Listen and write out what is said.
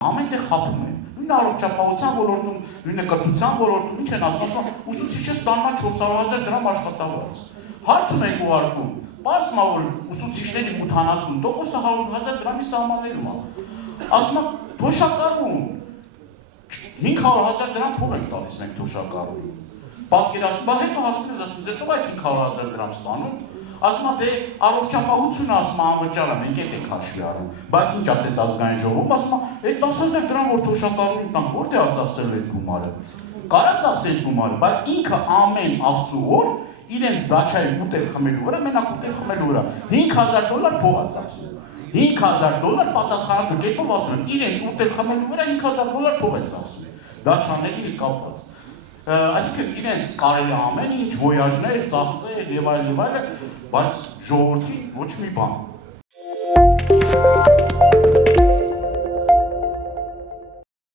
Ամենտեղ խափում են, նույն առողջապահության ոլորտում, նույն կրթության ոլորտում, ինչ են ասում, ուսուցիչը ստանա 400,000 դրամ աշխատավարձ։ Հարցում ենք ուղարկում, պարզվում է, որ ուսուցիչների 80%-ը 100,000 դրամի սահմաններում է։ Ասում է, թոշակառում 500,000 դրամ փող ենք տալիս մենք թոշակառում։ Պատկերացնում, բա հետո հասնում ես, ասում ես, հետո այդ 500,000 դրամ ստանում, ասում է, դե առողջապահությունը ասում է անվճար է, մենք հետ ենք հաշվի առնում, բայց ինչ ասեց ազգային ժողովում, ասում է, այդ 10,000 դրամ որ թոշակառում տանք, որտե է ծախսելու այդ գումարը։ Կարա ծախսել գումարը, բայց ինքը ամեն աստծու օր իրենց դաչայի ուտել խմելու վրա, մենակ ուտել խմելու վրա $5,000 փող է ծախսում։ $5,000 պատասխանատու կերպով ասում են, իրենց ուտել խմելու վրա $5,000 փող է ծախսում։ Դաչաների հետ կապված։ Այսինքն իրենց կարելի ամեն ինչ, ոյաժներ, ծախսեր եւ այլն, բայց ժողովրդի ոչ մի բան։